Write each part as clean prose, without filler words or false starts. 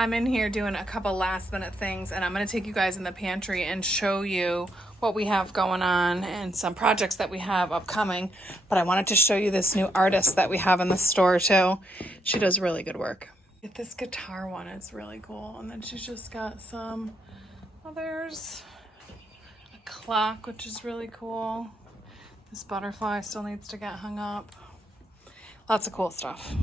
I'm in here doing a couple last minute things, and I'm going to take you guys in the pantry and show you what we have going on and some projects that we have upcoming. But I wanted to show you this new artist that we have in the store too. She does really good work. Get this guitar one, it's really cool. And then she's just got some others. A clock, which is really cool. This butterfly still needs to get hung up. Lots of cool stuff.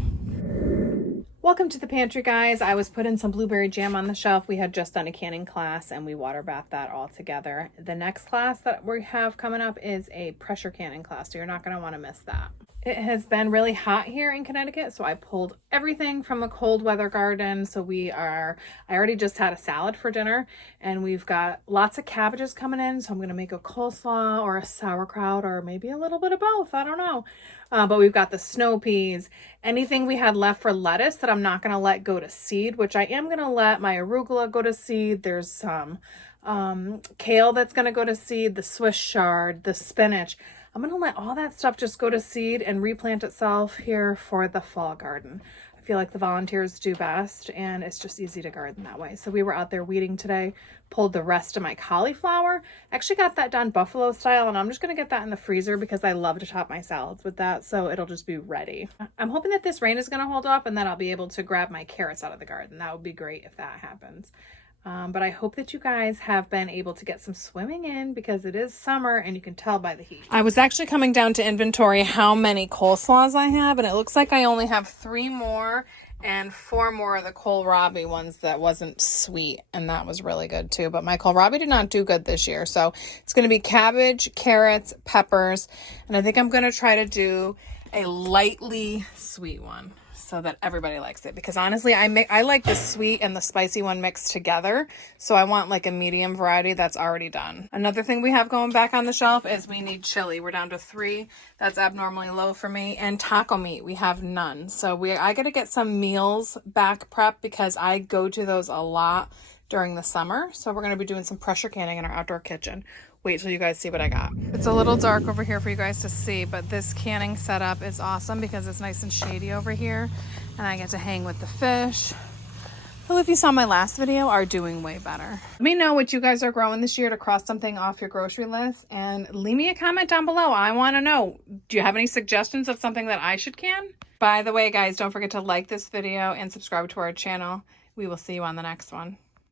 Welcome to the pantry, guys. I was putting some blueberry jam on the shelf. We had just done a canning class and we water bath that all together. The next class that we have coming up is a pressure canning class, so you're not going to want to miss that. It has been really hot here in Connecticut, so I pulled everything from the cold weather garden. So I already just had a salad for dinner, and we've got lots of cabbages coming in. So I'm going to make a coleslaw or a sauerkraut or maybe a little bit of both. I don't know. But we've got the snow peas, anything we had left for lettuce that I'm not going to let go to seed, which I am going to let my arugula go to seed. There's some kale that's going to go to seed, the Swiss chard, the spinach. I'm going to let all that stuff just go to seed and replant itself here for the fall garden. I feel like the volunteers do best, and it's just easy to garden that way. So we were out there weeding today, pulled the rest of my cauliflower. Actually got that done buffalo style, and I'm just going to get that in the freezer because I love to top my salads with that, so it'll just be ready. I'm hoping that this rain is going to hold off and then I'll be able to grab my carrots out of the garden. That would be great if that happens. But I hope that you guys have been able to get some swimming in because it is summer and you can tell by the heat. I was actually coming down to inventory how many coleslaws I have, and it looks like I only have 3 more and 4 more of the kohlrabi ones that wasn't sweet, and that was really good too. But my kohlrabi did not do good this year, so it's going to be cabbage, carrots, peppers, and I think I'm going to try to do a lightly sweet one so that everybody likes it, because honestly I like the sweet and the spicy one mixed together, so I want like a medium variety that's already done. Another thing we have going back on the shelf is we need chili. We're down to 3. That's abnormally low for me. And taco meat, we have none, so I gotta get some meals back prep because I go to those a lot during the summer. So we're going to be doing some pressure canning in our outdoor kitchen. Wait till you guys see what I got. It's a little dark over here for you guys to see, but this canning setup is awesome because it's nice and shady over here, and I get to hang with the fish. Well, if you saw my last video, are doing way better. Let me know what you guys are growing this year to cross something off your grocery list, and leave me a comment down below. I want to know, do you have any suggestions of something that I should can? By the way, guys, don't forget to like this video and subscribe to our channel. We will see you on the next one.